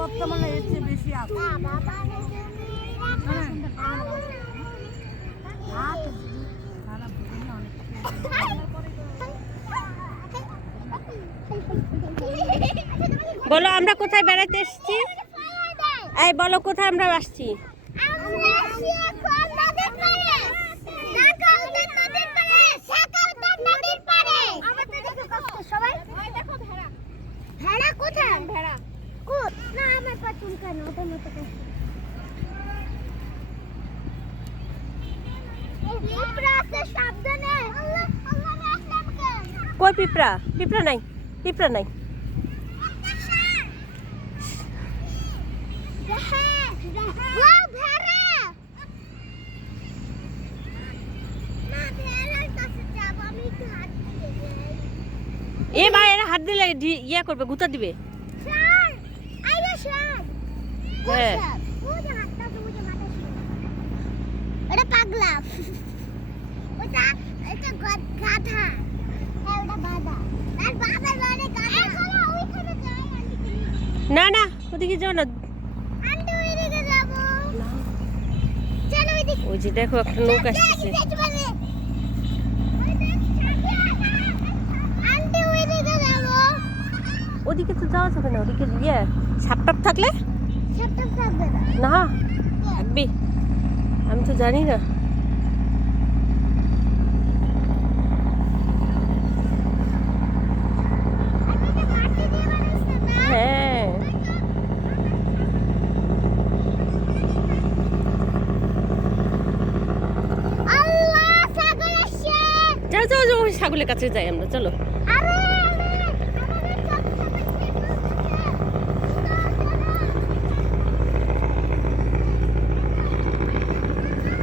বর্তমানে এর চেয়ে বেশি আছে। বলো আমরা কোথায় বেড়াতে এসেছি? এই বলো কোথায় আমরা আসছি? কই পিঁপড়া? পিঁপড়া নাই, পিঁপড়া নাই। এ ভাই এরা হাত দিলে ইয়ে করবে, গুতা দিবে। হ্যাঁ এটা পাগলা, ওটা এটা গাধা, ওটা বাদা, আর বাবার মানে গাধা। ওইখানে যাই আন্টি। না না ওদিকে যাও না আন্টি ওইদিকে যাব। চলো ওইদিকে। ওই যে দেখো একটা নৌকা আসছে। আন্টি ওইদিকে যাব। ওদিকে তো যাওয়া যাবে না, ওদিকে ইয়ে সাপটাপ থাকলে সাপটা থাকবে না। না থাকবে, আমি তো জানি না। হ্যাঁ আল্লাহ ছাগল আসছে। যাও যাও যাও, ওই ছাগলের কাছে যাই আমরা, চলো।